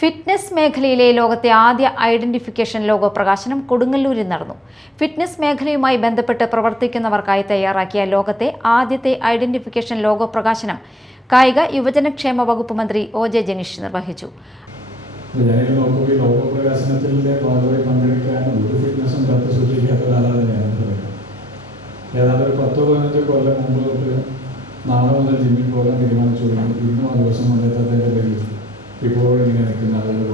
Fitness മേഖലയിലെ ലോകത്തെ ആദ്യ ഐഡന്റിഫിക്കേഷൻ ലോഗോ പ്രകാശനം കൊടുങ്ങല്ലൂരിൽ നടന്നു. ഫിറ്റ്നസ് മേഖലയുമായി ബന്ധപ്പെട്ട് പ്രവർത്തിക്കുന്നവർക്കായി തയ്യാറാക്കിയ ലോകത്തെ ആദ്യത്തെ ഐഡന്റിഫിക്കേഷൻ ലോഗോ പ്രകാശനം കായിക യുവജനക്ഷേമ വകുപ്പ് മന്ത്രി OJ ജനീഷ് നിർവഹിച്ചു. നാളെ മുതൽ ജിമ്മിൽ പോകാൻ തീരുമാനിച്ചു. ഇന്നും ആ ദിവസം വന്നെത്താത്തതിൻ്റെ പേരിൽ ഇപ്പോൾ ഇങ്ങനെ നിൽക്കുന്ന ആളുകൾ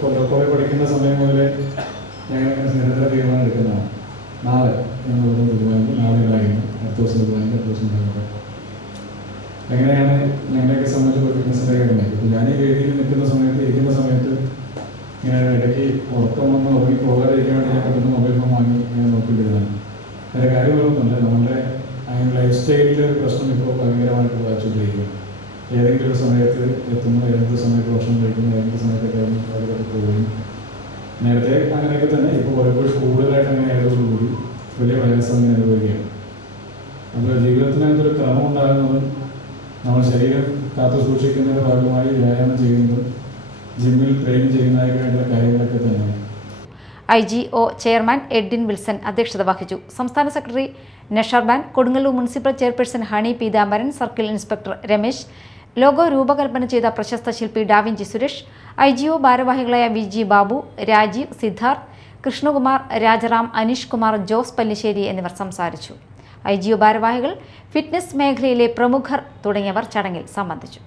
കൊല്ലക്കോളെ പഠിക്കുന്ന സമയം മുതലേ ഞങ്ങളിങ്ങനെ നിരന്തര തീരുമാനം എടുക്കുന്നതാണ്. നാളെ എന്ന് തീരുമാനിക്കും, നാളെ ഉണ്ടായിരുന്നു, അടുത്ത ദിവസം തീരുമാനിക്കും, അടുത്ത ദിവസം ഉണ്ടാകുന്നത്. എങ്ങനെയാണ് ഞങ്ങളെയൊക്കെ സംബന്ധിച്ച് ഫിറ്റ്നസിൻ്റെ കാര്യങ്ങൾ? ഇപ്പോൾ ഞാൻ ഈ വേദിയിൽ നിൽക്കുന്ന സമയത്ത്, ഇരിക്കുന്ന സമയത്ത് ഇങ്ങനെ ഇടയ്ക്ക് ഉറക്കം വന്ന് ഉറങ്ങി പോകാതിരിക്കാൻ വേണ്ടി ഞാൻ പെട്ടെന്ന് മൊബൈൽ ഫോൺ വാങ്ങി ഇങ്ങനെ നോക്കിയിട്ടിരുന്നതാണ്. അതിൻ്റെ കാര്യങ്ങളൊന്നുമില്ല. നമ്മുടെ ലൈഫ് സ്റ്റൈലിലെ ഒരു പ്രശ്നം ഇപ്പോൾ ഭയങ്കരമായിട്ട് വായിച്ചുകൊണ്ടിരിക്കുക. ഏതെങ്കിലും ഒരു സമയത്ത് എത്തുന്നു, ഏതെങ്കിലും സമയത്ത് ഭക്ഷണം കഴിക്കുന്നു, ഏതെങ്കിലും സമയത്തൊക്കെ അവരൊക്കെ പോകുന്നു. നേരത്തെ അങ്ങനെയൊക്കെ തന്നെ ഇപ്പോൾ പലപ്പോഴും കൂടുതലായിട്ട് അങ്ങനെ ആയതോടുകൂടി വലിയ വയസ്സ് അങ്ങനെ അനുഭവിക്കുകയാണ്. അപ്പോൾ ജീവിതത്തിനകത്തൊരു ക്രമം ഉണ്ടാകുന്നതും നമ്മൾ ശരീരം കാത്തു സൂക്ഷിക്കുന്നതിൻ്റെ ഭാഗമായി വ്യായാമം ചെയ്യുന്നതും ജിമ്മിൽ ട്രെയിൻ ചെയ്യുന്നതിന് വേണ്ടിയുള്ള കാര്യങ്ങളൊക്കെ തന്നെയാണ്. IGO ചെയർമാൻ എഡ്വിൻ വിൽസൺ അധ്യക്ഷത വഹിച്ചു. സംസ്ഥാന secretary Nasharban, Kodungallur municipal chairperson Honey Peethambaran, circle inspector Ramesh, logo രൂപകൽപ്പന ചെയ്ത പ്രശസ്ത ശില്പി ഡാവിഞ്ചി സുരേഷ്, IGO ഭാരവാഹികളായ VG ബാബു, രാജീവ്, സിദ്ധാർത്ഥ്, കൃഷ്ണകുമാർ, രാജറാം, അനീഷ് കുമാർ, ജോസ് പല്ലിശ്ശേരി എന്നിവർ സംസാരിച്ചു. IGO ഭാരവാഹികൾ, ഫിറ്റ്നസ് മേഖലയിലെ പ്രമുഖർ തുടങ്ങിയവർ ചടങ്ങിൽ സംബന്ധിച്ചു.